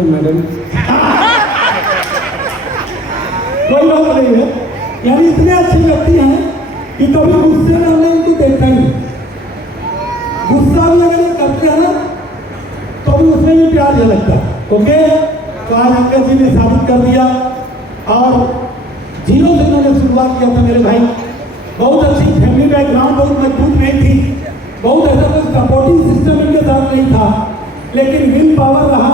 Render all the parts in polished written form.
तो मैडम कोई बात नहीं है। यानी इतने अच्छे व्यक्ति हैं कि कभी गुस्से में हमने इनको देखा ही नहीं। गुस्सा भी अगर ये करते हैं ना तो भी उसमें भी प्यार नहीं लगता। ओके, तो आज अंकल जी ने साबित कर दिया और 0 से मैंने शुरुआत किया था मेरे भाई। बहुत अच्छी फैमिली बैकग्राउंड बहुत मजबूत नहीं थी, बहुत ऐसा कोई सपोर्टिंग सिस्टम इनके साथ नहीं था, लेकिन विल पावर रहा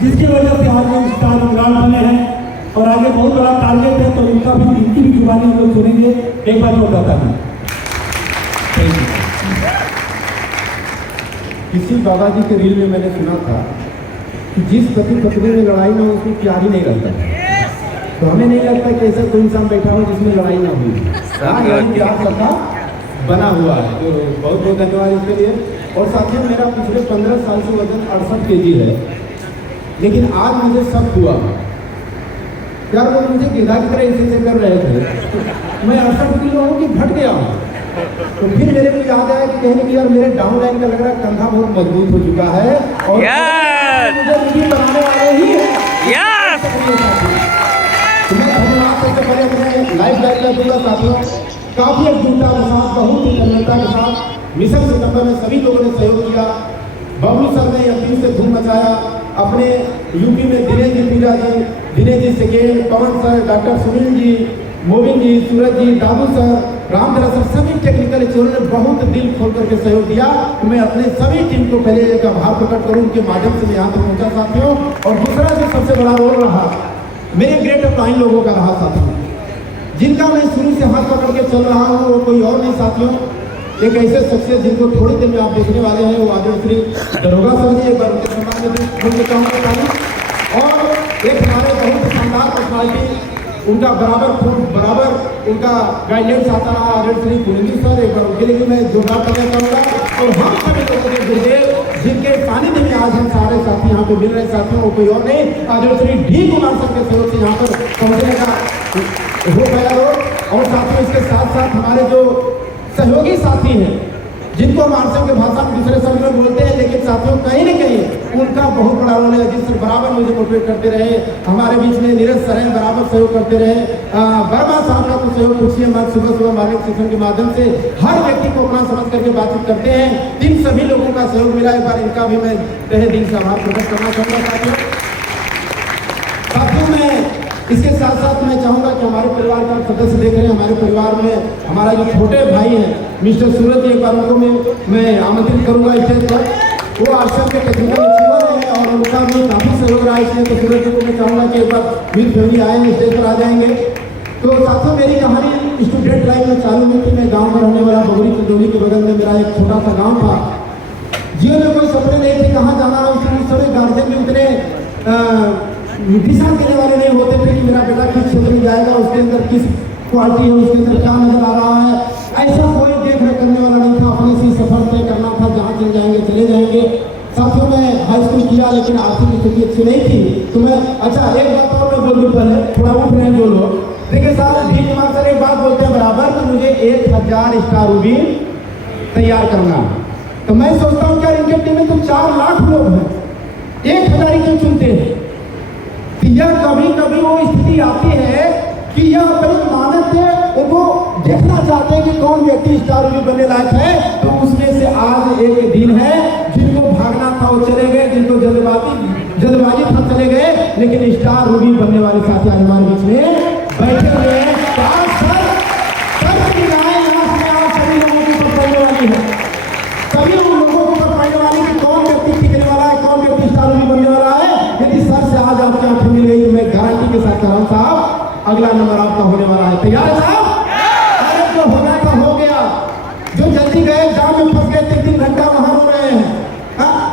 जिसकी वजह से आज ये स्टार सम्राट बने हैं और आगे बहुत बड़ा टारगेट है। तो इनकी भी जुबानी हम लोग सुनेंगे। एक बार जो बताता हूँ, किसी दादाजी के रील में मैंने सुना था कि जिस पति पत्नी में लड़ाई ना हो उसको प्यार ही नहीं लगता। तो हमें नहीं लगता कि ऐसा कोई इंसान बैठा हो जिसमें लड़ाई ना हुई। प्यार सबका बना हुआ है। तो बहुत बहुत धन्यवाद इसके लिए। और साथियों, मेरा पिछले 15 साल से वजन 68 kg है, लेकिन आज मुझे सब हुआ। यार वो मुझे गिधा की तरह ऐसे कर रहे थे, मैं 68 किलो हूँ कि घट गया हूँ। तो फिर मेरे को याद आया कि कहने की यार मेरे डाउन लाइन का लग रहा है कंधा बहुत मजबूत हो चुका है और मुझे वीडियो बनाने वाले ही है। तो मैं धन्यवाद सबसे पहले अपने लाइफ गाइड का दूंगा साथियों। काफी एकजुटता के साथ, बहुत ही तन्मयता के साथ मिशन सितंबर में सभी लोगों ने सहयोग किया। बबलू सर ने एमपी से धूम मचाया, अपने यूपी में दिनेश जी पूजा जी, दिनेश जी सेकेंड, पवन सर, डॉक्टर सुनील जी, मोबिन जी, सूरज जी, दादू सर, रामधरा सर, सभी टेक्निकल एक्सपर्ट ने बहुत दिल खोल करके सहयोग दिया। तो मैं अपने सभी टीम को पहले एक आभार प्रकट करूं, उनके माध्यम से मैं यहाँ तक पहुँचा साथियों। और दूसरा जो सबसे बड़ा रोल रहा मेरे ग्रेट अपलाइन लोगों का रहा साथियों, जिनका मैं शुरू से हाथ पकड़ के चल रहा हूँ। वो कोई और नहीं साथियों, एक ऐसे शख्सियत जिनको थोड़ी देर में आप देखने वाले हैं, वो आदरणीय श्री दरोगा सर जी, एक बार उनके सम्मान में। और एक हमारे बहुत शानदार पर्सनालिटी, उनका बराबर उनका गाइडलाइंस आता रहा आदरणीय श्री पुनिंदर सर, एक बार उनके लिए भी मैं जोरदार करना चाहूँगा। और हम सभी लोगों के गुरुदेव जिनके सानिध्य में आज हम सारे साथी यहाँ पे मिल रहे साथियों, वो कोई और नहीं आदरणीय श्री डी कुमार सर के सहयोग से यहाँ पर पहुँचने का हो गया हो। और साथियों, इसके साथ साथ हमारे जो सहयोगी साथी हैं, जिनको हम आरसीएम के भाषा में दूसरे शब्द में बोलते हैं, लेकिन साथियों कहीं न कहीं उनका बहुत बड़ा रोल है, जिस बराबर मुझे मोटिवेट करते रहे। हमारे बीच में नीरज सर हैं, बराबर सहयोग करते रहे। वर्मा साहब का कुछ सहयोग पूछिए, हम सुबह मॉर्निंग सेशन के माध्यम से हर व्यक्ति को अपना समझ करके बातचीत करते हैं। इन सभी लोगों का सहयोग मिला, एक बार इनका भी मैं तहे दिल से आभार प्रकट करना चाहूँगा। साथियों मैं इसके साथ साथ मैं चाहूँगा कि हमारे परिवार का सदस्य देख रहे हैं, हमारे परिवार में हमारा जो छोटे भाई हैं मिस्टर सूरज जी, एक बार उनको मैं आमंत्रित करूँगा स्टेज पर। वो आरसीएम के टेक्निकल एक्सपर्ट हैं और उनका भी काफ़ी सहयोग रहा है, इसलिए तो सूरज जी को मैं चाहूँगा कि एक बार विद फैमिली आएंगे, स्टेज पर आ जाएंगे। तो साथियों, मेरी कहानी स्टूडेंट लाइफ में चालू हुई थी। मैं गाँव में रहने वाला बगरी चंदौली के बगल में मेरा एक छोटा सा गाँव था। जीवन में कोई सपने नहीं थे कहाँ जाना है, उस समय गार्जियन भी उतने दिशा देने वाले नहीं होते थे कि मेरा बेटा किस क्षेत्र में जाएगा, उसके अंदर किस क्वालिटी है, उसके अंदर क्या नजर आ रहा है, ऐसा कोई देख रेख करने वाला नहीं था। अपने से सफर तय करना था, जहाँ चले जाएंगे चले जाएंगे। साथियों मैं हाई स्कूल किया, लेकिन आर्थिक स्थिति अच्छी नहीं थी। तो मैं एक बात और मैं बोल दूँ, पहले थोड़ा उठ रहे हैं जो लोग। देखिए साहब, डी कुमार सर एक बात बोलते हैं बराबर कि मुझे 1000 स्टार रूबीन तैयार करना। तो मैं सोचता हूँ क्या इनके टीम में तो 4 लाख लोग हैं, 1000 ही क्यों चुनते हैं? यह कभी कभी वो स्थिति आती है कि यह अपनी मानत है, उनको देखना चाहते हैं कि कौन व्यक्ति स्टार रूबी बनने लायक है। तो उसमें से आज एक दिन है, जिनको भागना था वो चले गए, जिनको जल्दबाजी था चले गए, लेकिन स्टार रूबी बनने वाले साथी आज हमारे बीच में बैठे हुए हैं। सभी लोगों के ऊपर पड़ने वाली है, सभी उन लोगों के ऊपर पड़ने वाली कि कौन व्यक्ति टिकने वाला है, कौन व्यक्ति स्टार रूबी बनने वाला है। यदि सर से आज आपकी आंखें मिल गई तो मैं गारंटी के साथ कह रहा हूं साहब, अगला नंबर आपका होने वाला है। तैयार है साहब? अरे जो होना था हो गया। जो जल्दी गए, जाम में फंस गए, 3-3 घंटा वहां हो रहे हैं।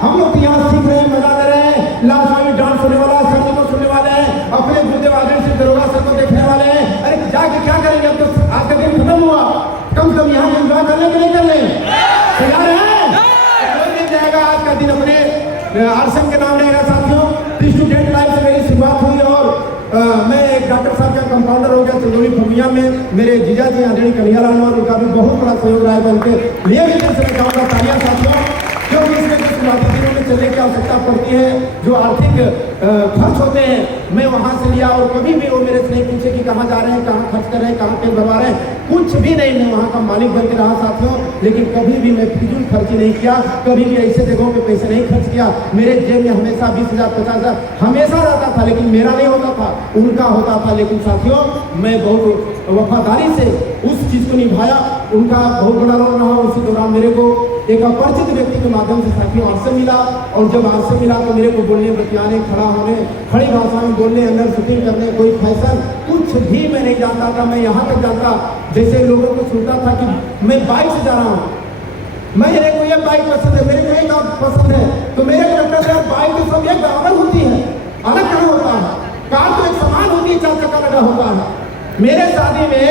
हम लोग यहाँ सीख रहे हैं, मजा ले रहे हैं। लास्ट में भी डांस होने वाला है, सर को सुनने वाले हैं, अपने गुरुदेव आदरणीय श्री दरोगा सर को देखने वाले हैं। अरे जाके क्या करेंगे, अब तो आज का दिन खत्म हुआ, कम से कम यहाँ एंजॉय कर लें कि नहीं कर लें? तैयार है? कोई नहीं जाएगा आज का दिन अपने आरसीएम के नाम रहेगा साथियों। स्टूडेंट लाइफ से मेरी शुरुआत हुई और मैं एक डॉक्टर साहब का कंपाउंडर हो गया चंदौली फमिया में। मेरे जीजा जी आदरणीय कन्हैयालाल और उनका भी बहुत बड़ा सहयोग रहा है। उनके लिए भी दिल से मैं कहूँगा तालियां साथियों, क्योंकि इसमें जो शुरुआती दिनों में चलने की आवश्यकता पड़ती है, जो आर्थिक खर्च होते हैं, मैं वहाँ से लिया। और कभी भी वो मेरे से नहीं पूछे कि कहाँ जा रहे हैं, कहाँ खर्च कर रहे हैं, कहाँ तेल भरवा रहे हैं, कुछ भी नहीं। मैं वहाँ का मालिक बन के रहा साथियों, लेकिन कभी भी मैं फिजूल खर्ची नहीं किया, कभी भी ऐसे जगहों पे पैसे नहीं खर्च किया। मेरे जेब में हमेशा 20,000 50,000 हमेशा रहता था, लेकिन मेरा नहीं होता था, उनका होता था। लेकिन साथियों मैं बहुत वफादारी से उस चीज़ को निभाया, उनका बहुत बड़ा रोल रहा। उसी दौरान मेरे को एक अपरिचित व्यक्ति के माध्यम से साथियों आश्रय मिला, और जब आश्रय मिला तो मेरे को बोलने, बतियाने, खड़ा होने, खड़ी भाषा में बोलने, अंदर शूटिंग करने, कोई फैशन कुछ भी मैं नहीं जानता था। मैं यहाँ तक जानता, जैसे लोगों को सुनता था कि मैं बाइक से जा रहा हूँ, मेरे को ये बाइक पसंद है, मेरे को ये कार पसंद है, तो मेरे को लगता था बाइक तो सब एक बराबर होती है, अलग कहाँ होता है, कार तो एक समान होती है, 4 चक्का लगा होता है। मेरे शादी में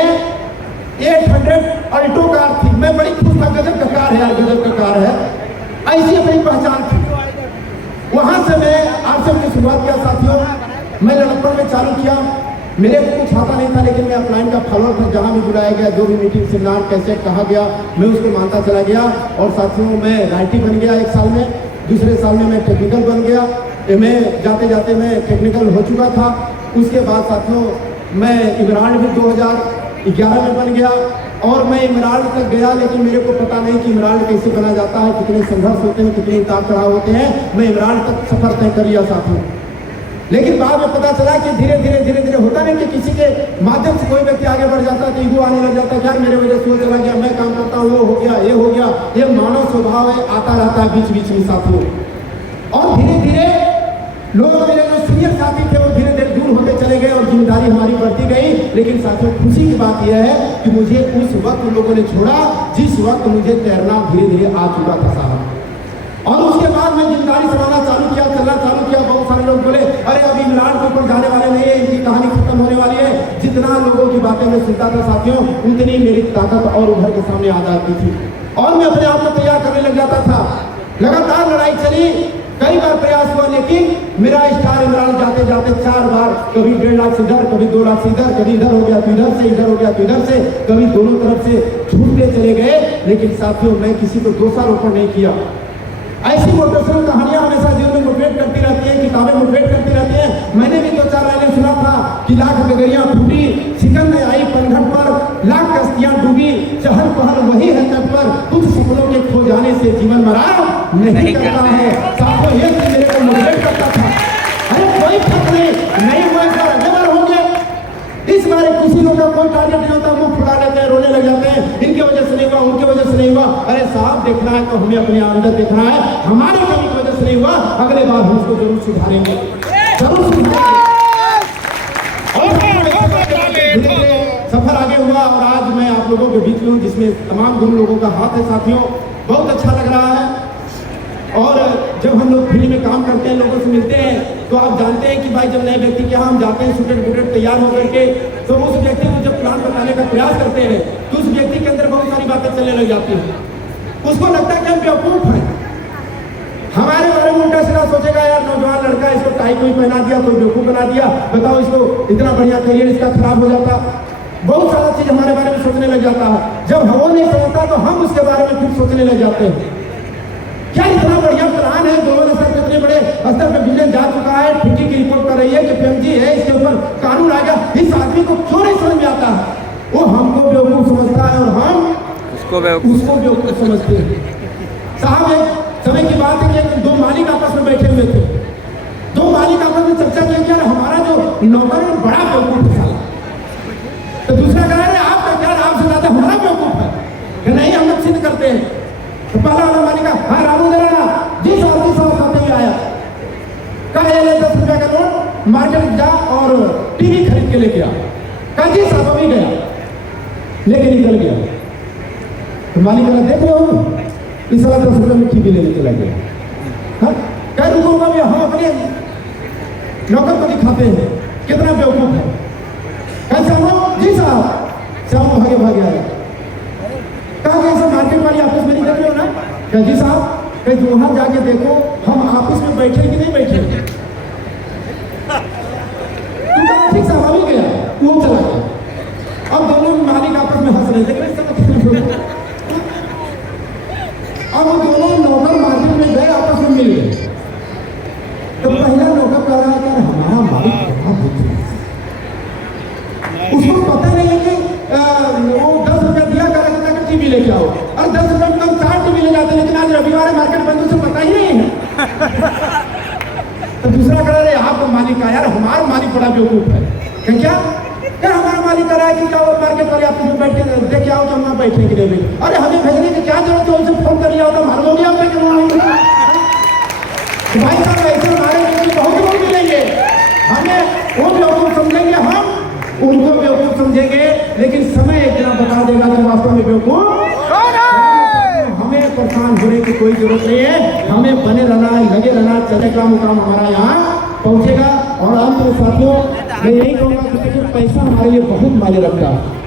800 अल्टो कार थी, मैं बड़ी खुश था, गजब का कार है यार, गजब का कार है, ऐसी अपनी पहचान थी। वहां से मैं आश्रम की शुरुआत किया साथियों। मैं लड़कपन में चालू किया, मेरे को कुछ आता नहीं था, लेकिन मैं अपलाइन का फॉलोअर था। जहां भी बुलाया गया, जो भी मीटिंग, सेमिनार, कैसे कहा गया, मैं उसको मानता चला गया। और साथियों मैं राइटी बन गया 1 साल में, दूसरे साल में मैं टेक्निकल बन गया, मैं जाते जाते मैं टेक्निकल हो चुका था। उसके बाद साथियों मैं इमरान भी 2011 में बन गया, और मैं इमरान तक गया, लेकिन मेरे को पता नहीं कि इमरान कैसे बना जाता है, कितने संघर्ष होते हैं, कितने उतार चढ़ाव होते हैं। मैं इमरान तक सफर तय कर लिया साथियों, लेकिन बाद में पता चला कि धीरे धीरे होता नहीं कि किसी के माध्यम से कोई व्यक्ति आगे बढ़ जाता है तो ईगो आने लग जाता है, यार मेरे वजह से वो चला गया, मैं काम करता हूँ, वो हो गया, ये हो गया। ये मानव स्वभाव है, आता रहता है बीच बीच में साथियों। और धीरे धीरे लोग, मेरे जो सीनियर साथी थे, वो धीरे धीरे दूर होते चले गए और जिम्मेदारी हमारी बढ़ती गई। लेकिन साथियों खुशी की बात यह है कि मुझे उस वक्त उन लोगों ने छोड़ा जिस वक्त मुझे तैरना धीरे धीरे आ चुका था साहब। और उसके बाद मैं जिम्मेदारी संभालना चालू किया, चलना चालू किया। बहुत सारे लोग बोले, अरे अभी इमरान के ऊपर जाने वाले नहीं है, इनकी कहानी खत्म होने वाली है। जितना लोगों की बातें मैं सुनता था साथियों, उतनी मेरी ताकत और उभर के सामने आ जाती थी, और मैं अपने आप को तैयार करने लग जाता था। लगातार लड़ाई चली, कई बार प्रयास हुआ, लेकिन मेरा स्टार इमरान जाते जाते 4 बार, कभी 1.5 लाख से इधर, कभी 2 लाख से इधर, कभी इधर हो गया तो इधर से, इधर हो गया तो इधर से, कभी दोनों तरफ से छूटते चले गए। लेकिन साथियों मैं किसी को दोषारोपण नहीं किया। ऐसी मोटिवेशनल कहानियां हमेशा जीवन में मोटिवेट करती रहती हैं, किताबें मोटिवेट करती रहती हैं। मैंने भी 2-4 लाइनें सुना था कि लाख गगरियां फूटी, सिकंद में आई पनघट पर, लाख कश्तियां डूबी, चहल पहल वही है तट पर, कुछ सपनों के खो जाने से जीवन मरा नहीं करता है। साथियों ये चीज मेरे को मोटिवेट करता था। अरे कोई फर्क नहीं हुआ, अगले बार हो गया। इस बार किसी लोग का कोई टारगेट नहीं होता, मुंह फुला लेते हैं, रोने लग जाते हैं, इनकी वजह से नहीं हुआ, उनकी वजह से नहीं हुआ। अरे साहब देखना है तो हमें अपने अंदर देखना है, हमारे कमी की वजह से नहीं हुआ, अगले बार हम उसको जरूर सुधारेंगे, जरूर सुधारेंगे। सफर आगे हुआ, और आज मैं आप लोगों के बीच में हूँ जिसमें तमाम गुरु लोगों का हाथ है साथियों। बहुत अच्छा लग रहा है। और जब हम लोग फील्ड में काम करते हैं, लोगों से मिलते हैं, तो आप जानते हैं कि भाई जब नए व्यक्ति के यहाँ हम जाते हैं सूटेड बूटेड तैयार होकर के, तो उस व्यक्ति को जब प्लान बताने का प्रयास करते हैं तो उस व्यक्ति के अंदर बहुत सारी बातें चलने लग जाती हैं। उसको लगता है कि हम बेवकूफ हैं, हमारे बारे में उल्टा सीधा सोचेगा, यार नौजवान लड़का, इसको टाई कोई पहना दिया, कोई बेवकूफ बना दिया, बताओ इसको इतना बढ़िया करियर इसका खराब हो जाता। बहुत सारा चीज हमारे बारे में सोचने लग जाता है। जब वो नहीं समझता तो हम उसके बारे में फिर सोचने लग जाते हैं, क्या इतना बढ़िया प्लान है, दोनों स्तर पे इतने बड़े स्तर पे विजिलेंस जा चुका है, फिक्की की रिपोर्ट कर रही है कि पीएमजी है, इसके ऊपर कानून आ गया, इस आदमी को क्यों नहीं समझ में आता है? वो हमको बेवकूफ समझता है और हम उसको बेवकूफ समझते हैं। साहब एक समय की बात है कि 2 मालिक आपस में बैठे हुए थे, 2 मालिक आपस में चर्चा की कि हमारा जो नौकर है बड़ा बेवकूफ है, तो दूसरा कह रहा है आपका क्या, आपसे ज्यादा हमारा बेवकूफ है कि नहीं, हम लोग सिद्ध करते हैं। तो पहला वाला मालिक, हाँ रामू जरा ना जी साहब खाते हुए आया, कहा ये ले 10 रुपया का नोट, मार्केट जा और टीवी खरीद के लेके आ। कहा जी साहब अभी गया, लेके निकल गया। तो मालिक कहा देख लो इस साल 10 रुपये में टीवी लेने चला गया। हाँ कह रुको भी हम अपने नौकर को दिखाते हैं कितना बेवकूफ है। कैसे हम जी साहब श्याम भागे आया। कहा कैसे मार्केट वाली ऑफिस में नहीं देख रहे हो ना? क्या जी साहब कहीं वहां जाके देखो हम ऑफिस में बैठे कि नहीं बैठे। ठीक साहब अभी गया, वो चला गया। अब दोनों मालिक आपस में हंस रहे थे। अब वो दोनों नौकर मार्केट में गए, आपस में मिल गए। कहा यार हमारा मालिक बड़ा बेवकूफ है। क्या यार हमारा मालिक कह रहा है कि क्या मार्केट वाले आप बैठ के देख आओ तो हम वहाँ बैठने के लिए भी, अरे हमें भेजने की क्या जरूरत है, उनसे फोन कर लिया होता मार दोगे आप क्यों आएंगे। भाई साहब ऐसे हमारे बहुत लोग मिलेंगे, हमें वो बेवकूफ समझेंगे, हम उनको बेवकूफ समझेंगे, लेकिन समय इतना बता देगा कि वास्तव में बेवकूफ हमें परेशान होने की कोई जरूरत नहीं है। हमें बने रहना है, लगे रहना, चले का मुकाम हमारा यहाँ पहुंचेगा। और अंत में साथियों मैं यही कहूँगा कि पैसा हमारे लिए बहुत मायने रखता है।